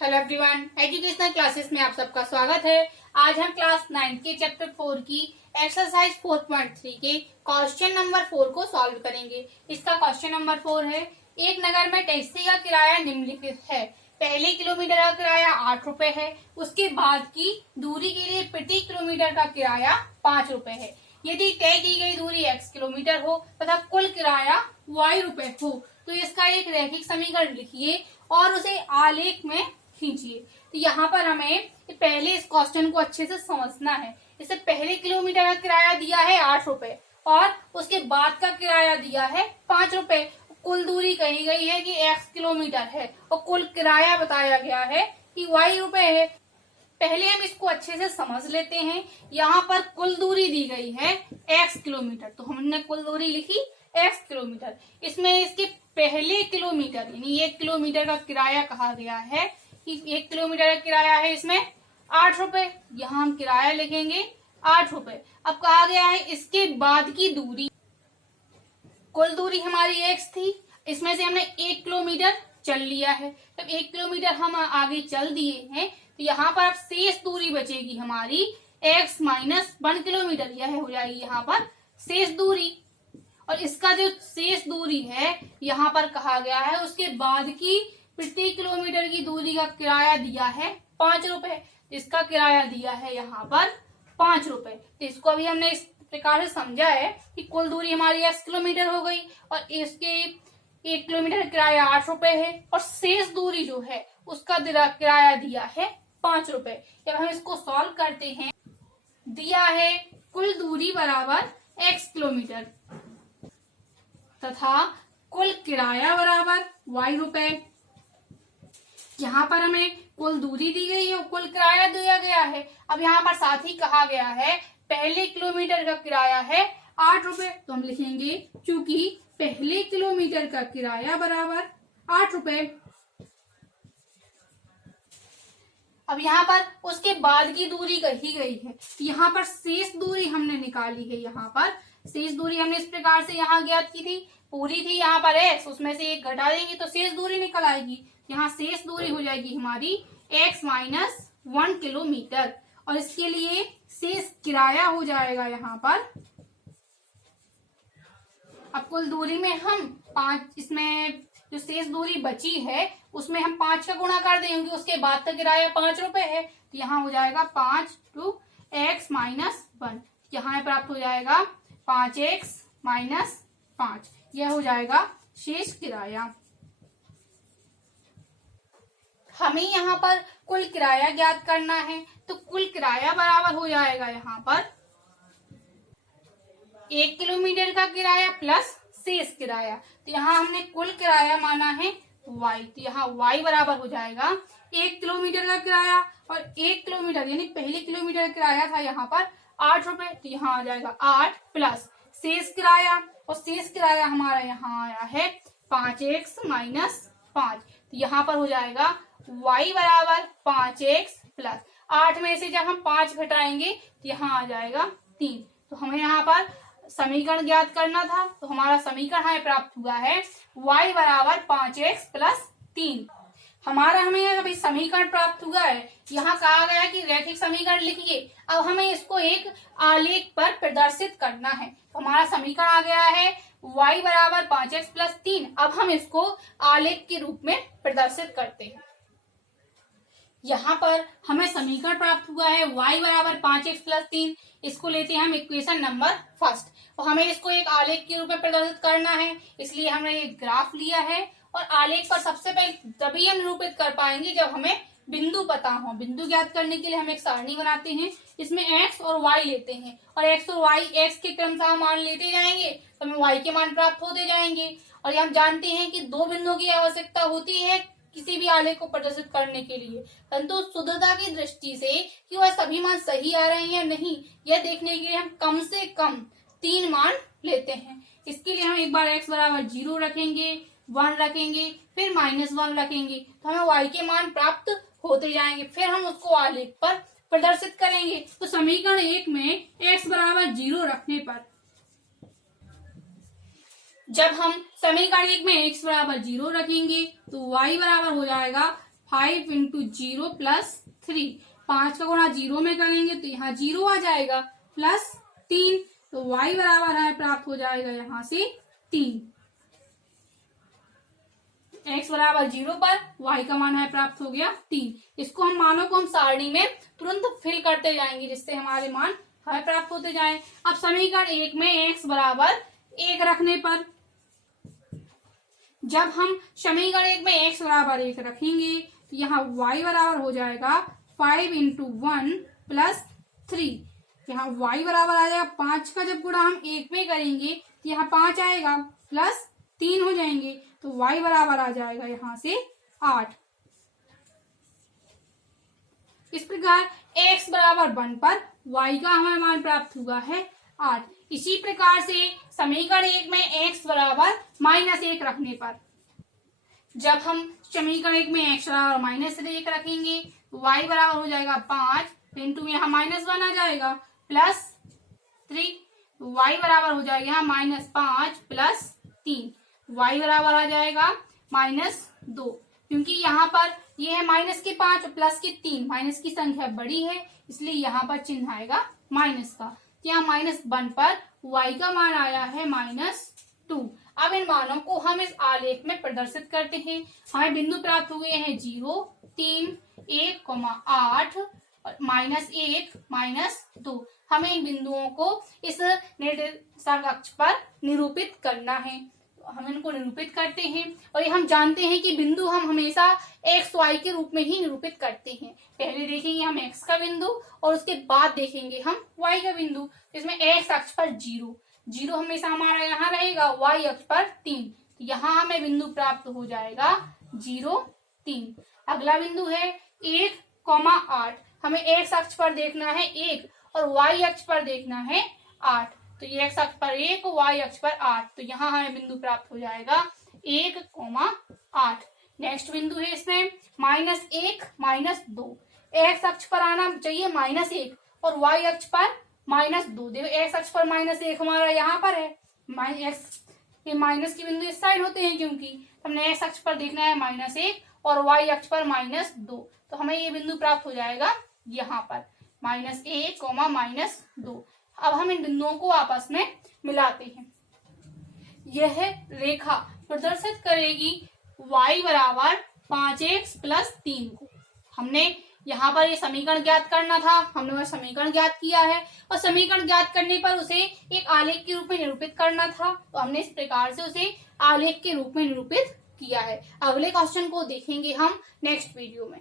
Hello everyone, educational classes में आप सबका स्वागत है। आज हम क्लास 9 के चैप्टर 4 की एक्सरसाइज 4.3 के क्वेश्चन नंबर 4 को सॉल्व करेंगे। इसका क्वेश्चन नंबर 4 है, एक नगर में टैक्सी का किराया निम्नलिखित है। पहले किलोमीटर का किराया 8 रुपए है, उसके बाद की दूरी के लिए प्रति किलोमीटर का किराया 5 रुपए है। यदि तय की गई दूरी x किलोमीटर हो तथा कुल किराया y रुपए हो तो इसका एक रैखिक समीकरण लिखिए और उसे आलेख में खींचिए। तो यहाँ पर हमें पहले इस क्वेश्चन को अच्छे से समझना है। इसे पहले किलोमीटर का किराया दिया है 8 रुपए और उसके बाद का किराया दिया है 5 रुपए। कुल दूरी कही गई है कि x किलोमीटर है और कुल किराया बताया गया है कि y रुपए है। पहले हम इसको अच्छे से समझ लेते हैं। यहाँ पर कुल दूरी दी गई है x किलोमीटर, तो हमने कुल दूरी लिखी x किलोमीटर। इसमें इसके पहले किलोमीटर यानी 1 किलोमीटर का किराया कहा गया है कि 1 किलोमीटर का किराया है इसमें 8 रुपए। यहाँ हम किराया लिखेंगे 8 रुपए। अब कहा गया है इसके बाद की दूरी, कुल दूरी हमारी x थी, इसमें से हमने 1 किलोमीटर चल लिया है। जब 1 किलोमीटर हम आगे चल दिए हैं तो यहाँ पर अब शेष दूरी बचेगी हमारी x माइनस 1 किलोमीटर, यह हो जाएगी यहाँ पर शेष दूरी। और इसका जो शेष दूरी है यहाँ पर कहा गया है उसके बाद की प्रति किलोमीटर की दूरी का किराया दिया है 5 रुपए। इसका किराया दिया है यहाँ पर 5 रुपए। तो इसको अभी हमने इस प्रकार से समझा है कि कुल दूरी हमारी x किलोमीटर हो गई और इसके 1 किलोमीटर का किराया 8 रुपए है और शेष दूरी जो है उसका किराया दिया है 5 रुपए। जब हम इसको सॉल्व करते हैं, दिया है कुल दूरी बराबर x किलोमीटर तथा कुल किराया बराबर y रुपए। यहाँ पर हमें कुल दूरी दी गई है और कुल किराया दिया गया है। अब यहाँ पर साथ ही कहा गया है पहले किलोमीटर का किराया है 8 रुपए, तो हम लिखेंगे चूंकि पहले किलोमीटर का किराया बराबर 8 रुपए। अब यहाँ पर उसके बाद की दूरी कही गई है, यहाँ पर शेष दूरी हमने निकाली है। यहाँ पर शेष दूरी हमने इस प्रकार से यहाँ ज्ञात की थी, पूरी थी यहाँ पर x, उसमें से एक घटा देंगे तो शेष दूरी निकल आएगी। यहाँ शेष दूरी हो जाएगी हमारी x माइनस 1 किलोमीटर और इसके लिए शेष किराया हो जाएगा यहाँ पर। अब कुल दूरी में हम 5, इसमें जो शेष दूरी बची है उसमें हम 5 का गुणा कर देंगे, उसके बाद का किराया 5 रुपए है, तो यहाँ हो जाएगा 5 टू x माइनस 1। यहाँ प्राप्त हो जाएगा 5x माइनस 5, यह हो जाएगा शेष किराया। हमें यहाँ पर कुल किराया ज्ञात करना है, तो कुल किराया बराबर हो जाएगा यहाँ पर 1 किलोमीटर का किराया प्लस शेष किराया। तो यहाँ हमने कुल किराया माना है y, तो यहाँ y बराबर हो जाएगा 1 किलोमीटर का किराया और 1 किलोमीटर यानी पहले किलोमीटर का किराया था यहाँ पर 8 रुपए, तो यहाँ आ जाएगा 8 प्लस शेष किराया और शेष किराया हमारा यहाँ आया है 5x माइनस 5। तो यहाँ पर हो जाएगा y बराबर 5x प्लस 8 में से जब हम 5 घटाएंगे तो यहाँ आ जाएगा 3। तो हमें यहाँ पर समीकरण ज्ञात करना था, तो हमारा समीकरण हमें प्राप्त हुआ है y बराबर 5x प्लस 3। हमारा हमें अभी समीकरण प्राप्त हुआ है। यहाँ कहा गया कि रैखिक समीकरण लिखिए। अब हमें इसको एक आलेख पर प्रदर्शित करना है। तो हमारा समीकरण आ गया है y बराबर 5x प्लस 3। अब हम इसको आलेख के रूप में प्रदर्शित करते हैं। यहाँ पर हमें समीकरण प्राप्त हुआ है y बराबर 5x प्लस 3। इसको लेते हैं हम इक्वेशन नंबर फर्स्ट और हमें इसको एक आलेख के रूप में प्रदर्शित करना है, इसलिए हमने ये ग्राफ लिया है। और आलेख पर सबसे पहले तभी हम निरूपित कर पाएंगे जब हमें बिंदु पता हो। बिंदु ज्ञात करने के लिए हम एक सारणी बनाते हैं, इसमें x और y लेते हैं और x और y x के क्रमशः मान लेते जाएंगे तो हमें y के मान प्राप्त होते जाएंगे। और हम जानते हैं कि 2 बिंदुओं की आवश्यकता होती है किसी भी आलेख को प्रदर्शित करने के लिए, परंतु शुद्धता की दृष्टि से कि वह सभी मान सही आ रहे हैं या नहीं, यह देखने के लिए हम कम से कम 3 मान लेते हैं। इसके लिए हम एक बार x बराबर 0 रखेंगे, 1 रखेंगे, फिर -1 रखेंगे, तो हमें y के मान प्राप्त होते जाएंगे। फिर हम उसको आलेख पर प्रदर्शित करेंगे। तो समीकरण 1 में x बराबर 0 रखने पर जब हम समीकरण 1 में x बराबर 0 रखेंगे तो y बराबर हो जाएगा 5 इंटू 0 प्लस 3। 5 का गुणा 0 में करेंगे तो यहाँ 0 आ जाएगा प्लस 3, तो y बराबर है प्राप्त हो जाएगा यहाँ से 3। x बराबर 0 पर y का मान है प्राप्त हो गया 3। इसको हम मानों को हम सारणी में तुरंत फिल करते जाएंगे जिससे हमारे मान है प्राप्त होते जाएं। अब समीकरण 1 में x बराबर 1 रखने पर, जब हम समीकरण 1 में x बराबर 1 रखेंगे तो यहाँ y बराबर हो जाएगा 5 इंटू 1 प्लस 3। यहाँ y बराबर आ जाएगा 5 का जब गुणा हम 1 में करेंगे तो यहाँ 5 आएगा प्लस 3 हो जाएंगे, तो y बराबर आ जाएगा यहाँ से 8। इस प्रकार x बराबर 1 पर y का हमें मान प्राप्त हुआ है 8। इसी प्रकार से समीकरण 1 में x बराबर -1 रखने पर, जब हम समीकरण 1 में x बराबर -1 रखेंगे तो y बराबर हो जाएगा 5 इंटू यहाँ -1 आ जाएगा प्लस 3, तो y बराबर हो जाएगा यहाँ -5 प्लस 3, y बराबर आ जाएगा -2। क्योंकि यहाँ पर ये है -5 प्लस के 3, माइनस की संख्या बड़ी है इसलिए यहाँ पर चिन्ह आएगा माइनस का। तो यहाँ -1 पर y का मान आया है -2। अब इन मानों को हम इस आलेख में प्रदर्शित करते हैं। हमें बिंदु प्राप्त हुए हैं 0, 3, 1, 8, -1, -2। हमें इन बिंदुओं को इस निर्देशांक अक्ष पर निरूपित करना है। हम इनको निरूपित करते हैं और ये हम जानते हैं कि बिंदु हम हमेशा x y के रूप में ही निरूपित करते हैं। पहले देखेंगे हम x का बिंदु और उसके बाद देखेंगे हम y का बिंदु। इसमें x अक्ष पर 0 हमेशा हमारा यहाँ रहेगा, y अक्ष पर 3, तो यहाँ हमें बिंदु प्राप्त हो जाएगा 0, 3। अगला बिंदु है 1, 8। हमें x अक्ष पर देखना है 1 और y अक्ष पर देखना है 8, तो ये x अक्ष पर 1 y अक्ष पर 8, तो यहाँ हमें बिंदु प्राप्त हो जाएगा 1, 8। नेक्स्ट बिंदु है इसमें -1, -2। x अक्ष पर आना चाहिए -1 और y अक्ष पर -2। देखो x अक्ष पर -1 हमारा यहाँ पर है, ये माइनस के बिंदु इस साइड होते हैं क्योंकि हमने x अक्ष पर देखना है -1 और y अक्ष पर -2, तो हमें ये बिंदु प्राप्त हो जाएगा यहाँ पर -1, -2। अब हम इन बिंदुओं को आपस में मिलाते हैं। यह रेखा प्रदर्शित करेगी y बराबर 5x प्लस 3 को। हमने यहाँ पर ये समीकरण ज्ञात करना था, हमने वह समीकरण ज्ञात किया है और समीकरण ज्ञात करने पर उसे एक आलेख के रूप में निरूपित करना था, तो हमने इस प्रकार से उसे आलेख के रूप में निरूपित किया है। अगले क्वेश्चन को देखेंगे हम नेक्स्ट वीडियो में।